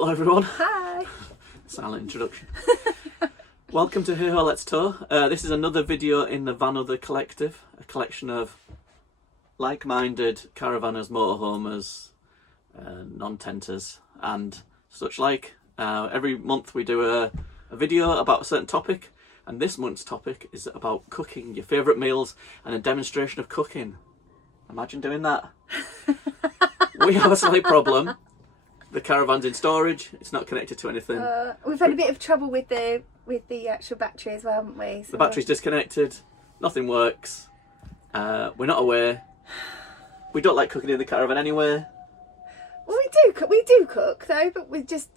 Hello everyone. Hi. Silent introduction. Welcome to Hey Ho Let's Tow. This is another video in the Vanother collective, a collection of like-minded caravanners, motorhomers, non-tenters and such like. Every month we do a video about a certain topic, and this month's topic is about cooking, your favourite meals and a demonstration of cooking. Imagine doing that. We have a slight problem. The caravan's in storage, it's not connected to anything. We've had a bit of trouble with the actual battery as well, haven't we? So the battery's disconnected, nothing works, we're not aware. We don't like cooking in the caravan anyway. Well, we do cook though, but we just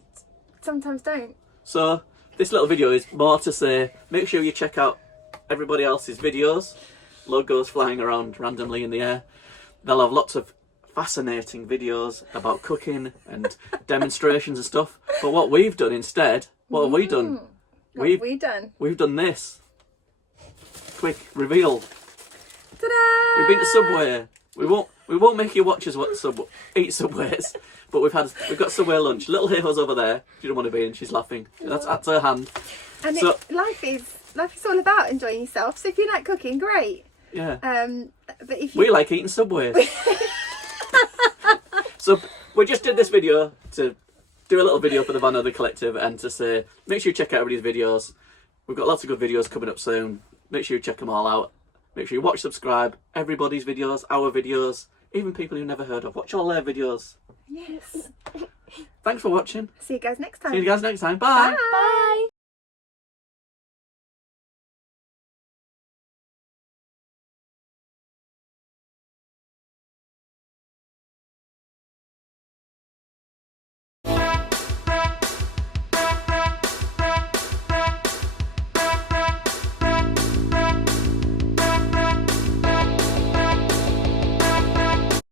sometimes don't. So this little video is more to say, make sure you check out everybody else's videos, logos flying around randomly in the air. They'll have lots of fascinating videos about cooking and demonstrations and stuff. But what we've done instead, what have we done? What have we done? We've done this. Quick reveal. Ta-da! We've been to Subway. We won't make you watch us eat Subways, but we've got Subway lunch. Little Hey Ho's over there. She don't want to be in. She's laughing. That's her hand. And so, life is all about enjoying yourself. So if you like cooking, great. Yeah. But if you... We like eating Subways. So we just did this video to do a little video for the Vanother collective and to say, make sure you check out everybody's videos. We've got lots of good videos coming up soon. Make sure you check them all out. Make sure you watch, subscribe, everybody's videos, our videos, even people you've never heard of. Watch all their videos. Yes. Thanks for watching. See you guys next time. See you guys next time. Bye. Bye.